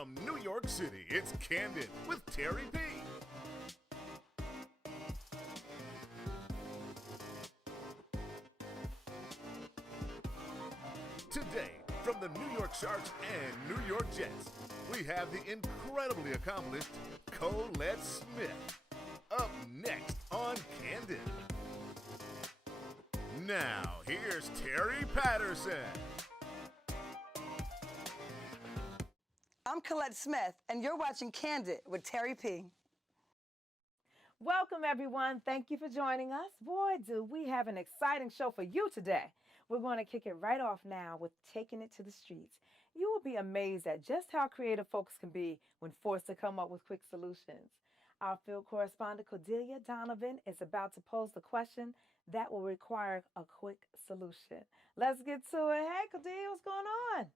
From New York City, it's Candid with Terri P. Today, from the New York Sharks and New York Jets, we have the incredibly accomplished Collette Smith. Up next on Candid. Now, here's Terri Patterson. I'm Collette Smith, and you're watching Candid with Terri P. Welcome, everyone. Thank you for joining us. Boy, do we have an exciting show for you today. We're going to kick it right off now with Taking It to the Streets. You will be amazed at just how creative folks can be when forced to come up with quick solutions. Our field correspondent, Cordelia Donovan, is about to pose the question that will require a quick solution. Let's get to it. Hey, Cordelia, what's going on?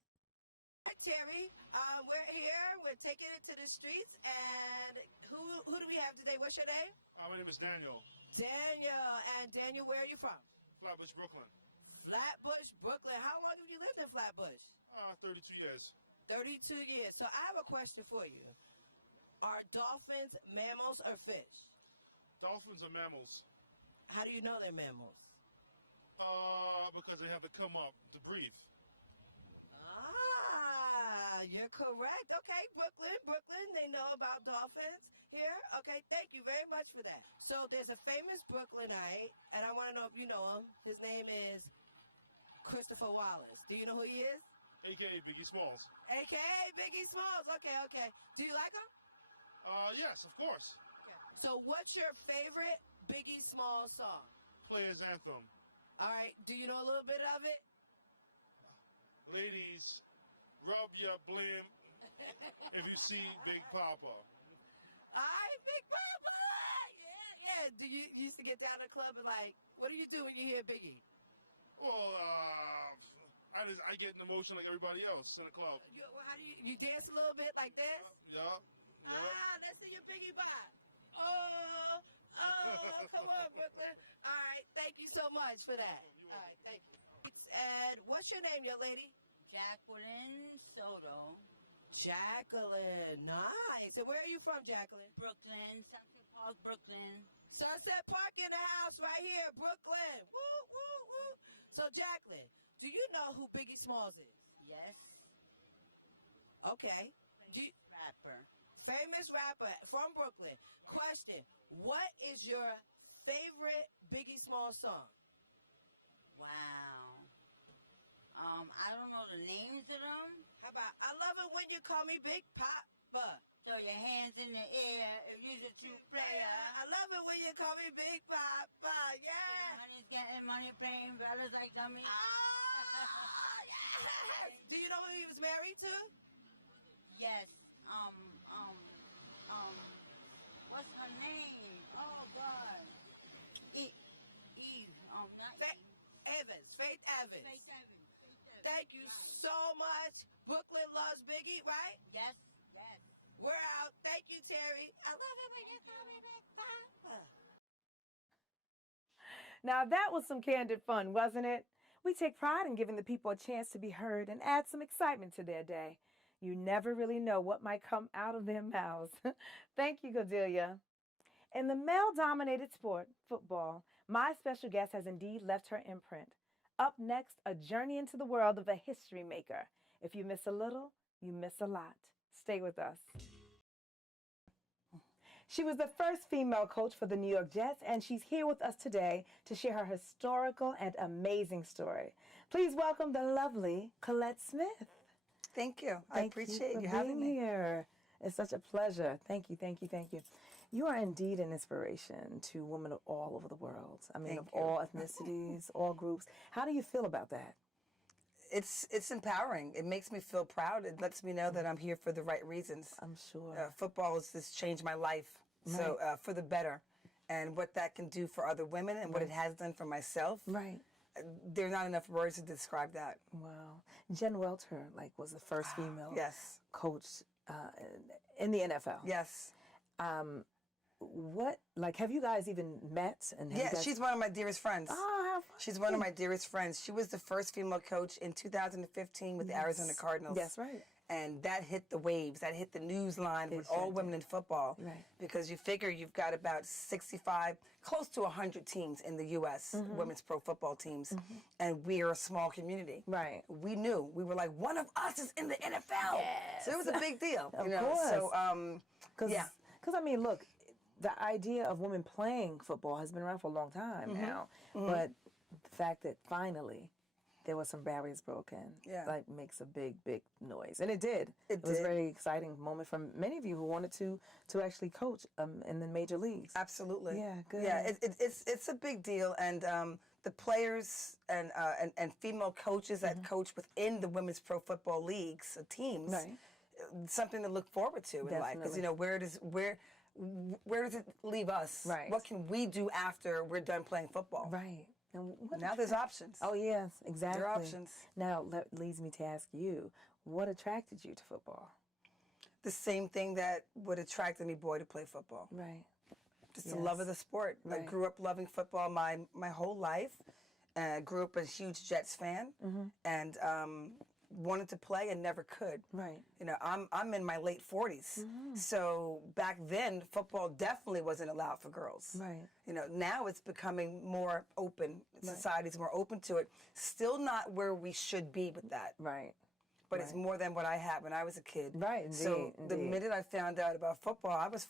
Hi, Terri. We're here. We're taking it to the streets. And who do we have today? What's your name? My name is Daniel. Daniel. And Daniel, where are you from? Flatbush, Brooklyn. Flatbush, Brooklyn. How long have you lived in Flatbush? 32 years. 32 years. So I have a question for you. Are dolphins mammals or fish? Dolphins are mammals. How do you know they're mammals? Because they have to come up to breathe. You're correct. Okay, Brooklyn, they know about dolphins here. Okay, thank you very much for that. So there's a famous Brooklynite, and I want to know if you know him. His name is Christopher Wallace. Do you know who he is? A.K.A. Biggie Smalls. A.K.A. Biggie Smalls. Okay. Do you like him? Yes, of course. Okay. So what's your favorite Biggie Smalls song? Players Anthem. All right, do you know a little bit of it? Ladies, rub your blim if you see Big Papa. All right, Big Papa! Yeah. Do you used to get down to the club and like, what do you do when you hear Biggie? Well, I get an emotion like everybody else in the club. How do you dance a little bit like this? Yeah. Let's see your Biggie bop. Oh, come on, Brooklyn. All right, thank you so much for that. All right, thank you. And what's your name, young lady? Jacqueline Soto. Jacqueline, nice. And where are you from, Jacqueline? Brooklyn, Central Park, Brooklyn. Sunset Park in the house right here, Brooklyn. Woo, woo, woo. So, Jacqueline, do you know who Biggie Smalls is? Yes. Okay. Rapper. Famous rapper from Brooklyn. Question, what is your favorite Biggie Smalls song? Wow. I don't know the names of them. How about, I love it when you call me Big Papa. Throw your hands in the air if you're a true player. I love it when you call me Big Papa. Yeah. Honey's getting money, playing fellas like dummies. Oh, yes. Do you know who he was married to? Yes. What's her name? Oh, God. Eve. Not Eve. Evans. Faith Evans. Faith Evans. Thank you so much. Brooklyn loves Biggie, right? Yes. We're out. Thank you, Terri. I love it when you call me Big Papa. Now, that was some candid fun, wasn't it? We take pride in giving the people a chance to be heard and add some excitement to their day. You never really know what might come out of their mouths. Thank you, Cordelia. In the male-dominated sport, football, my special guest has indeed left her imprint. Up next, a journey into the world of a history maker. If you miss a little, you miss a lot. Stay with us. She was the first female coach for the New York Jets, and she's here with us today to share her historical and amazing story. Please welcome the lovely Collette Smith. Thank you. I appreciate you having me here. It's such a pleasure. Thank you. You are indeed an inspiration to women of all over the world. I mean, of all ethnicities, all groups. How do you feel about that? It's empowering. It makes me feel proud. It lets me know that I'm here for the right reasons. I'm sure. Football has just changed my life, so for the better. And what that can do for other women and what it has done for myself. Right. There are not enough words to describe that. Wow. Jen Welter, was the first female yes. coach in the NFL. Yes. have you guys even met? And have you Yeah, guys... she's one of my dearest friends. Oh, how fun. She's one of my dearest friends. She was the first female coach in 2015 with the Arizona Cardinals. That's right. And that hit the waves. That hit the news line with all women in football. Right. Because you figure you've got about 65, close to 100 teams in the U.S., women's pro football teams, and we are a small community. Right. We knew. We were like, one of us is in the NFL. Yes. So it was a big deal. Of course. So, yeah. Because, I mean, look, the idea of women playing football has been around for a long time now. But the fact that finally there were some barriers broken, makes a big, big noise. And it did. It was a very exciting moment for many of you who wanted to actually coach in the major leagues. Absolutely. Yeah, good. Yeah, it's a big deal. And the players and female coaches that coach within the women's pro football leagues, teams, something to look forward to in life. Because, where does it leave us? Right. What can we do after we're done playing football? Right. And now there's options. Oh, yes, exactly. There are options. Now, that leads me to ask you, what attracted you to football? The same thing that would attract any boy to play football. Right. Just the love of the sport. Right. I grew up loving football my whole life. I grew up a huge Jets fan and wanted to play and never could. Right. I'm in my late 40s. So back then, football definitely wasn't allowed for girls. Right. Now it's becoming more open. Society's more open to it. Still not where we should be with that. Right. But it's more than what I had when I was a kid. Right, indeed. So the minute I found out about football, I was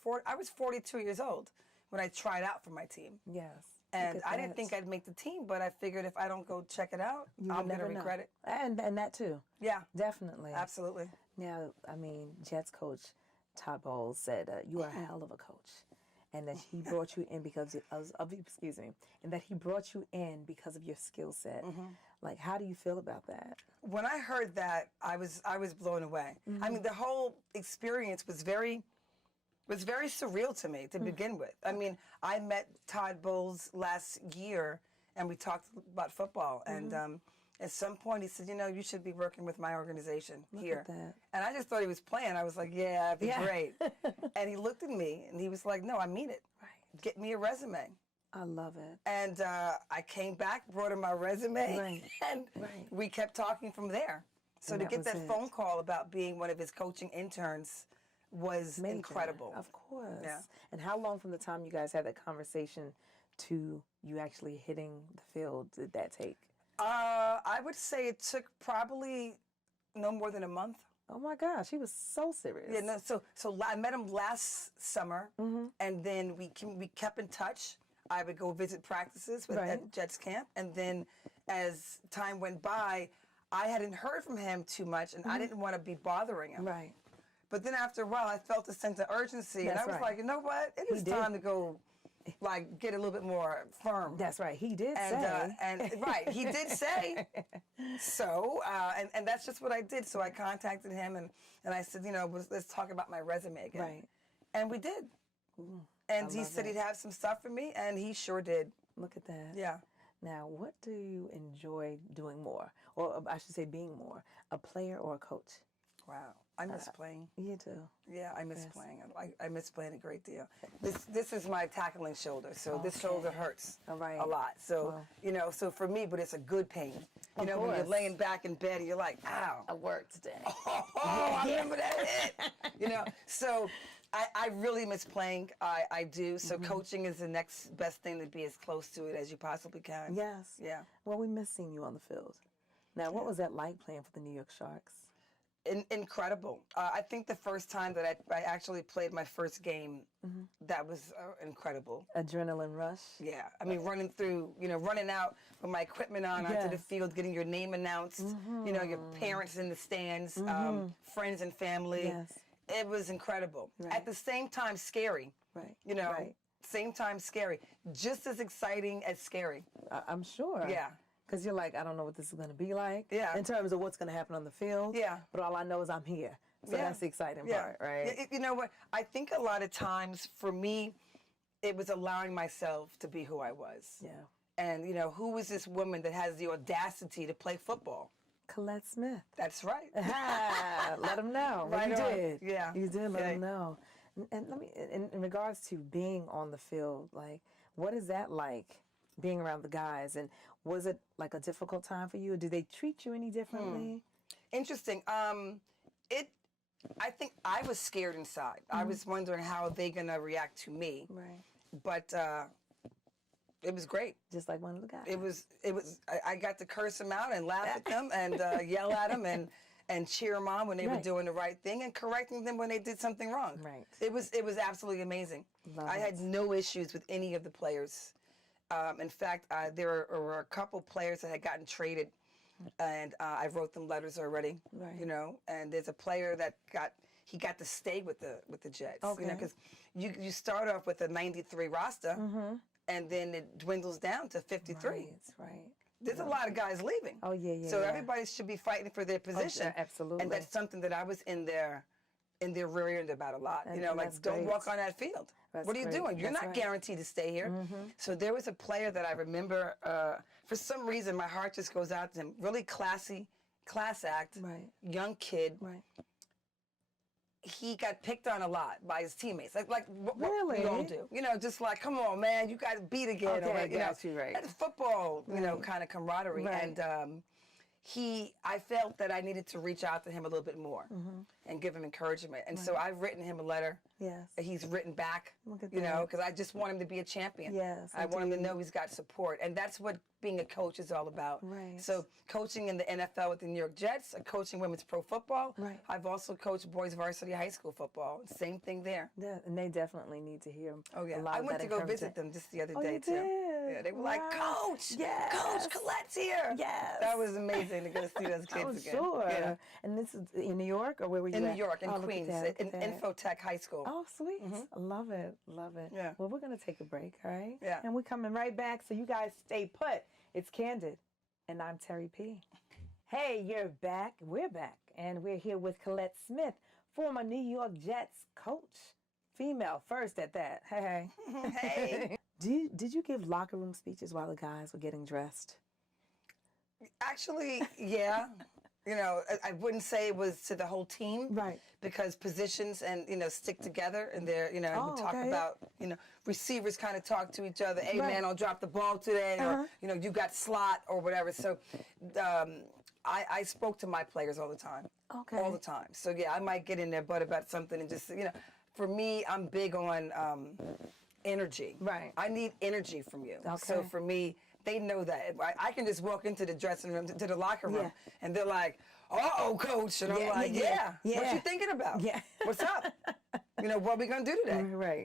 42 years old when I tried out for my team. Yes. And I didn't think I'd make the team, but I figured if I don't go check it out, I'm going to regret it. And that too. Yeah. Definitely. Absolutely. Now, I mean, Jets coach Todd Bowles said, you are a hell of a coach. And that he brought you in because and that he brought you in because of your skill set. Like, how do you feel about that? When I heard that, I was blown away. I mean, the whole experience was very surreal to me to begin with. I mean, I met Todd Bowles last year, and we talked about football. And at some point, he said, you should be working with my organization here. Look at that. And I just thought he was playing. I was like, yeah, that'd be great. And he looked at me, and he was like, no, I mean it. Right. Get me a resume. I love it. And I came back, brought him my resume, and we kept talking from there. So to get that phone call about being one of his coaching interns was incredible. Of course. Yeah. And how long from the time you guys had that conversation to you actually hitting the field did that take? I would say it took probably no more than a month. Oh my gosh, he was so serious. Yeah, no. So I met him last summer, and then we kept in touch. I would go visit practices at Jets camp, and then as time went by, I hadn't heard from him too much, and I didn't want to be bothering him. Right. But then after a while, I felt a sense of urgency, and I was like, you know what? It is time to go, get a little bit more firm. That's right. He did say. He did say. So, and that's just what I did. So I contacted him, and I said, let's talk about my resume again. Right. And we did. And he said he'd have some stuff for me, and he sure did. Look at that. Yeah. Now, what do you enjoy doing more? Or I should say being more, a player or a coach? Wow. I miss playing. You too. Yeah, I miss playing. I miss playing a great deal. This is my tackling shoulder, so this shoulder hurts a lot. So, so for me, but it's a good pain. When you're laying back in bed and you're like, ow. I worked today. I remember that hit. So I really miss playing. I do. So coaching is the next best thing to be as close to it as you possibly can. Yes. Yeah. Well, we miss seeing you on the field. Now, what was that like playing for the New York Sharks? Incredible. I think the first time that I actually played my first game, that was incredible. Adrenaline rush. Yeah. I mean, running out with my equipment on onto the field, getting your name announced, your parents in the stands, friends and family. Yes. It was incredible. Right. At the same time, scary. Right. Same time, scary. Just as exciting as scary. I'm sure. Yeah. Because you're like, I don't know what this is going to be like. Yeah. In terms of what's going to happen on the field. Yeah. But all I know is I'm here. So that's the exciting part, right? You know what? I think a lot of times for me, it was allowing myself to be who I was. Yeah. And, who was this woman that has the audacity to play football? Collette Smith. That's right. Let them know. Right You on. did. Yeah. You did let them know. And let me, in regards to being on the field, like, what is that like, being around the guys? And was it like a difficult time for you? Or did they treat you any differently? Interesting. I think I was scared inside. I was wondering how they gonna react to me. Right. But it was great. Just like one of the guys. It was. I got to curse them out and laugh at them and yell at them and cheer them on when they were doing the right thing and correcting them when they did something wrong. Right. It was absolutely amazing. I had no issues with any of the players. In fact, there were a couple players that had gotten traded, and I wrote them letters already. Right. You know, and there's a player that got to stay with the Jets. Okay. You know, because you start off with a 93 roster, and then it dwindles down to 53. Right. There's a lot of guys leaving. Oh, yeah. So everybody should be fighting for their position. Absolutely. And that's something that I was in their rear end about a lot. And you know, like, that's don't great. walk on that field. That's What are you great. doing? You're That's not right. guaranteed to stay here. So there was a player that I remember, for some reason, my heart just goes out to him. Really classy, class act, Right. young kid. Right. He got picked on a lot by his teammates. Like what Really? we all do. You know, just like, come on, man, you got to beat again. Okay, or, you know, got you, right. That's football, you know, kind of camaraderie. Right. And I felt that I needed to reach out to him a little bit more and give him encouragement. And so I've written him a letter. Yes. He's written back, Look at you know, that. because I just want him to be a champion. Yes, I want him to indeed. know he's got support. And that's what being a coach is all about. Right. So coaching in the NFL with the New York Jets, coaching women's pro football. Right. I've also coached boys varsity high school football. Same thing there. Yeah, and they definitely need to hear Oh yeah, a lot I of went that to go visit encouragement. them just the other Oh, day you too. did? Yeah, they were like, Wow. Coach, Yes. Coach Colette's here. Yes. That was amazing to go see those kids I'm again. sure. Yeah. And this is in New York, or where were you In at? New York, in Oh, look at Queens, that, look in at that. Infotech High School. Oh, sweet. Love it. Love it. Yeah. Well, we're going to take a break, all right? Yeah. And we're coming right back, so you guys stay put. It's Candid, and I'm Terri P. Hey, you're back. We're back, and we're here with Collette Smith, former New York Jets coach. Female first at that. Hey. Hey. Did you give locker room speeches while the guys were getting dressed? Actually, yeah. You know, I wouldn't say it was to the whole team. Right. Because positions and, you know, stick together and they're, you know, Oh, we talk okay. about, you know, receivers kind of talk to each other. Hey, Right. man, I'll drop the ball today. Or, you know, you got slot or whatever. So I spoke to my players all the time. Okay. All the time. So, yeah, I might get in their butt about something and just, you know, for me, I'm big on energy. Right. I need energy from you. Okay. So for me, they know that. I can just walk into the dressing room, to the locker room, and they're like, uh-oh, coach. And I'm like, yeah. What you thinking about? Yeah. What's up? You know, what we going to do today?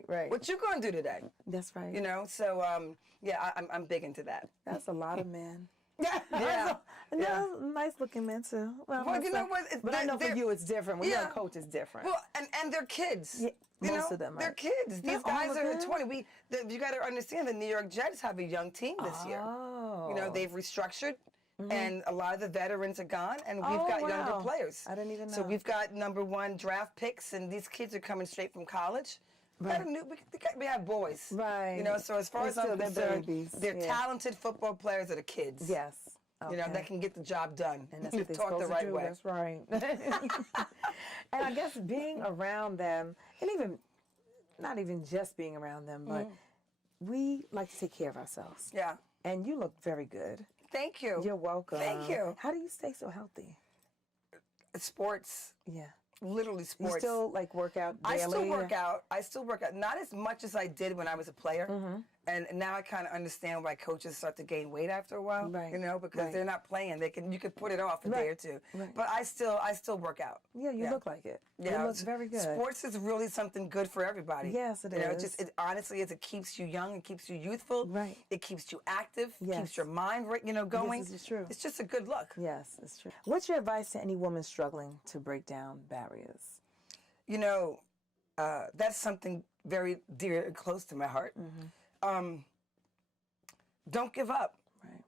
Right. What you going to do today? That's right. You know, so, yeah, I'm big into that. That's a lot of men. Yeah. No, nice looking men too. Well, You know what? But I know for they're- you it's different. When you're Yeah. a coach, it's different. Well, and they're kids. Yeah, You most know, of them they're are. kids. These Not all guys of are them. 20. You got to understand the New York Jets have a young team this year. Oh. You know, they've restructured, and a lot of the veterans are gone, and we've Oh, got younger wow. players. I didn't even So know. we've got #1 draft picks, and these kids are coming straight from college. Right. We have boys. Right. You know, so as far They're as I'm still- they're concerned, babies. they're Yeah. talented football players that are kids. Yes. You know, Okay. that can get the job done. And that's if what they're taught the supposed right to do. way. That's right. And I guess being around them, and even not even just being around them, but we like to take care of ourselves. Yeah. And you look very good. Thank you. You're welcome. Thank you. How do you stay so healthy? Sports. Yeah. Literally sports. You still like work out I daily? still work out. Not as much as I did when I was a player. And now I kind of understand why coaches start to gain weight after a while. Right, You know, because right. they're not playing. You could put it off a day or two. right. But I still work out. Yeah, you look like it. Yeah, You look it's- very good. Sports is really something good for everybody. Yes, it you know, is. Honestly, it keeps you young, it keeps you youthful. Right. It keeps you active. Yes. Keeps your mind, going. this is true. It's just a good look. Yes, it's true. What's your advice to any woman struggling to break down barriers? You know, that's something very dear and close to my heart. Don't give up. Right.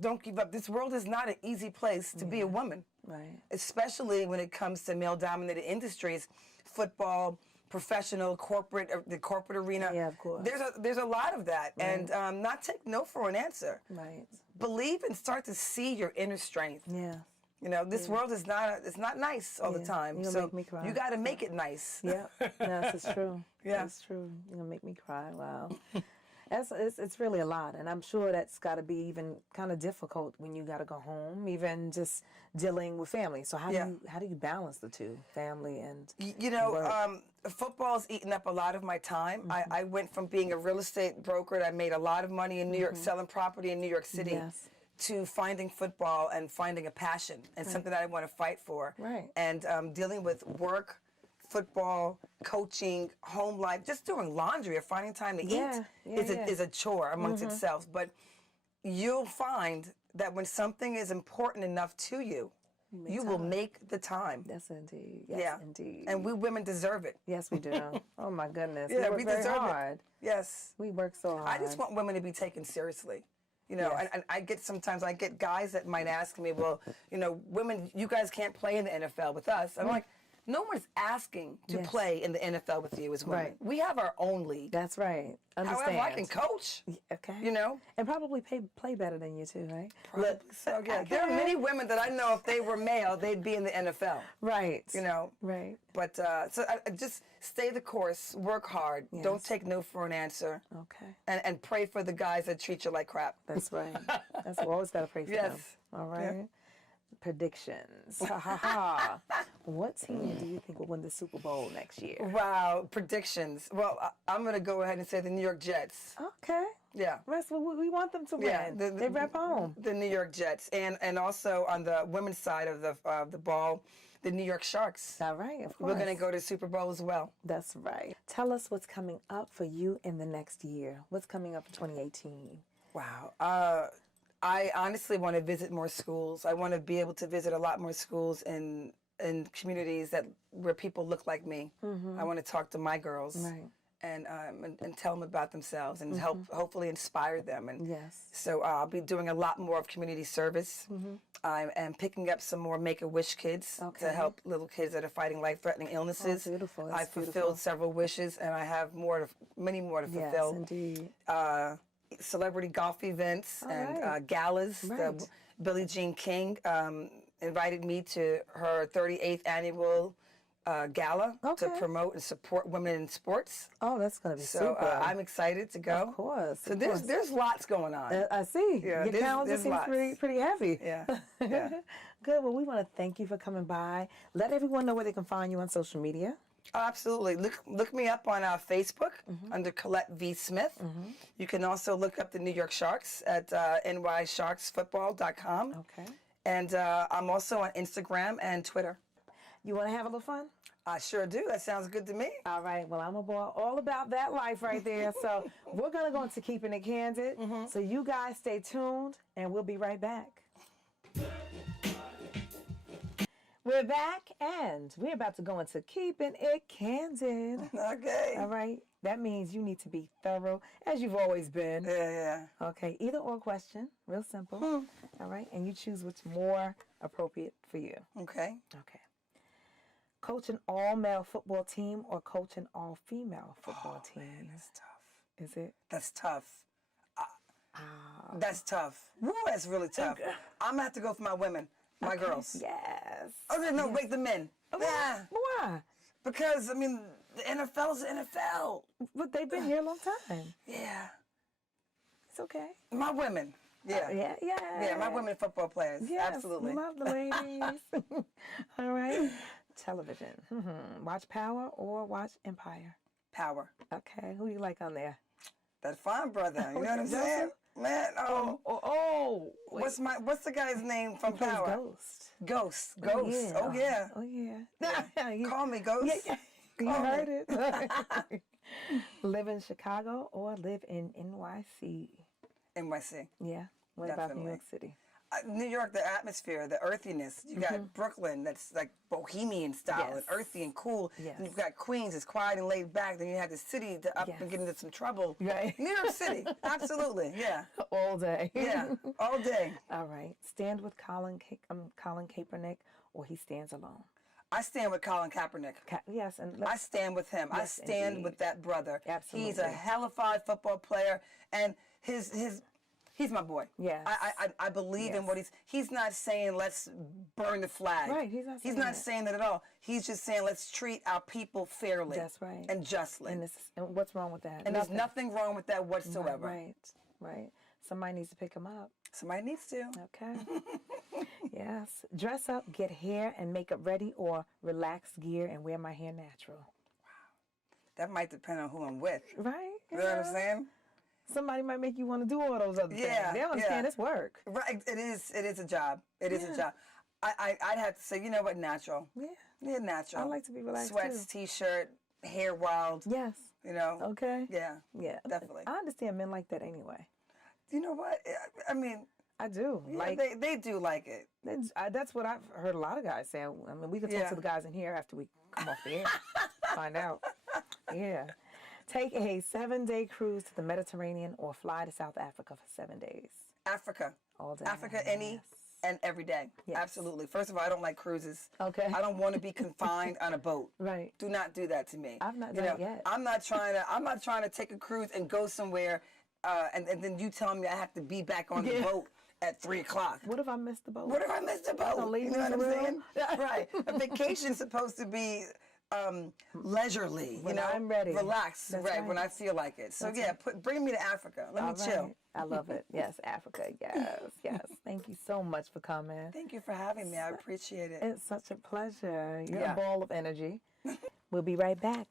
Don't give up. This world is not an easy place to be a woman, Right. especially when it comes to male-dominated industries, football, professional, corporate, the corporate arena. Yeah, of course. There's a lot of that, and not take no for an answer. Right. Believe and start to see your inner strength. Yeah. You know, this world is it's not nice all the time. You're gonna So make me cry. you got to make it nice. Yeah, yes, it's true. Yeah. It's true. You're gonna make me cry. Wow. It's really a lot, and I'm sure that's got to be even kind of difficult when you got to go home, even just dealing with family. So how do you balance the two, family and You know, work? football's eaten up a lot of my time. I went from being a real estate broker that made a lot of money in New York, selling property in New York City, Yes. to finding football and finding a passion and something that I want to fight for. Right. And dealing with work, football, coaching, home life, just doing laundry or finding time to eat is a chore amongst itself. But you'll find that when something is important enough to you, you will make the time. Yes, indeed. Yes, indeed. And we women deserve it. Yes, we do. Oh my goodness. Yeah, we we work very deserve hard. it. Yes. We work so hard. I just want women to be taken seriously. You know, and I get guys that might ask me, well, you know, women, you guys can't play in the NFL with us. I'm like, no one's asking to play in the NFL with you as women. Right. We have our own league. That's right. Understand. However, I can coach. Okay. You know? And probably play better than you too, right? Probably so, yeah. There are many women that I know if they were male, they'd be in the NFL. Right. You know? Right. But so I just stay the course, work hard, don't take no for an answer. Okay. And pray for the guys that treat you like crap. That's right. That's we always got to pray for them. Yes. All right. Predictions. Ha ha ha. What team do you think will win the Super Bowl next year? Wow, predictions. Well, I'm going to go ahead and say the New York Jets. Okay. Yeah. That's what we want them to win. Yeah, they rep home. The New York Jets, and also on the women's side of the ball, the New York Sharks. All right, of course. We're going to go to Super Bowl as well. That's right. Tell us what's coming up for you in the next year. What's coming up in 2018? Wow. I honestly want to visit more schools. I want to be able to visit a lot more schools in communities where people look like me. I want to talk to my girls. Right. And tell them about themselves and hopefully inspire them. And Yes. so I'll be doing a lot more of community service. I am picking up some more Make-A-Wish kids to help little kids that are fighting life-threatening illnesses. Oh, beautiful. I That's fulfilled beautiful. several wishes, and I have many more to fulfill. Yes, indeed. Celebrity golf events and right. galas. Right. Billie Jean King invited me to her 38th annual gala to Okay. promote and support women in sports. Oh, that's going to be So super. I'm excited to go. Of course. So of there's course. lots going on. I see. Yeah, Your there's calendar seems lots. pretty heavy. Yeah. Yeah. Good. Well, we want to thank you for coming by. Let everyone know where they can find you on social media. Absolutely. Look me up on Facebook under Collette V. Smith. You can also look up the New York Sharks at nysharksfootball.com. Okay. And I'm also on Instagram and Twitter. You want to have a little fun? I sure do. That sounds good to me. All right. Well, I'm all about that life right there. So we're going to go into Keeping It Candid. So you guys stay tuned, and we'll be right back. We're back, and we're about to go into Keeping It Candid. Okay. All right. That means you need to be thorough, as you've always been. Yeah. Okay. Either or question. Real simple. All right. And you choose what's more appropriate for you. Okay. Okay. Coach an all-male football team or coach an all-female football team? Man, that's tough. Is it? That's tough. That's tough. Woo, that's really tough. I'm going to have to go for my women, my girls. Yes. Oh, no, wait, the men. Yeah. Why? Because, I mean, the NFL's the NFL. But they've been here a long time. Yeah. It's okay. My women. Yeah. Yeah. My women football players. Yes, Absolutely. love the ladies. All right. Television. Watch Power or watch Empire? Power. Okay. Who do you like on there? That fine brother. You know what I'm saying? Man, what's the guy's name from He plays Power? Ghost. Ghost. Oh yeah. Oh yeah. Call me Ghost. Yeah. You heard it. Live in Chicago or live in NYC? NYC. Yeah. What about New Definitely. York City? New York, the atmosphere, the earthiness. You got Brooklyn, that's like bohemian style and Yes. earthy and cool. Yes. And you've got Queens, it's quiet and laid back. Then you have the city to up and get into some trouble. Right. New York City, absolutely, yeah. All day. Yeah, all day. All right. Stand with Colin Kaepernick or he stands alone? I stand with Colin Kaepernick. Yes. And I stand with him. I Yes, stand indeed. with that brother. Absolutely. He's a hellified football player, and his He's my boy. Yes. I believe in Yes. what he's not saying let's burn the flag. Right, he's not saying that. that at all. He's just saying let's treat our people fairly. That's right. And justly. And what's wrong with that? And there's nothing wrong with that whatsoever. Right. Somebody needs to pick him up. Somebody needs to. Okay. Yes. Dress up, get hair and makeup ready, or relax gear and wear my hair natural. That might depend on who I'm with. Right. You know what I'm saying? Somebody might make you want to do all those other things. They don't understand it's work. Right. It is a job. It is a job. I'd have to say, you know what, natural. Yeah, natural. I like to be relaxed Sweats, too. T-shirt, hair wild. Yes. You know. Okay. Yeah. Yeah. Definitely. I understand men like that anyway. You know what? I mean, I do. yeah, Like they do like it. that's what I've heard a lot of guys say. I mean, we can talk to the guys in here after we come off the air. Find out. Yeah. Take a 7-day cruise to the Mediterranean or fly to South Africa for 7 days. Africa. All day. Africa any and every day. Yes. Absolutely. First of all, I don't like cruises. Okay. I don't want to be confined on a boat. Right. Do not do that to me. I've not done it yet. I'm not trying to take a cruise and go somewhere and then you tell me I have to be back on the boat at 3 o'clock. What if I missed the boat? What if I missed the boat? Don't leave You me know what in I'm the saying? room. Right. A vacation's supposed to be leisurely, When I'm ready. relax, That's right, right. when I feel like it. So That's yeah, bring me to Africa. Let me All chill. right. I love it. Yes, Africa. Yes. Thank you so much for coming. Thank you for having me. I appreciate it. It's such a pleasure. You're Yeah. a ball of energy. We'll be right back.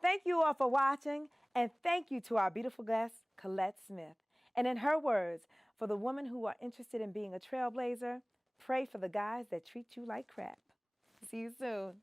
Thank you all for watching, and thank you to our beautiful guest, Collette Smith. And in her words, for the women who are interested in being a trailblazer, pray for the guys that treat you like crap. See you soon.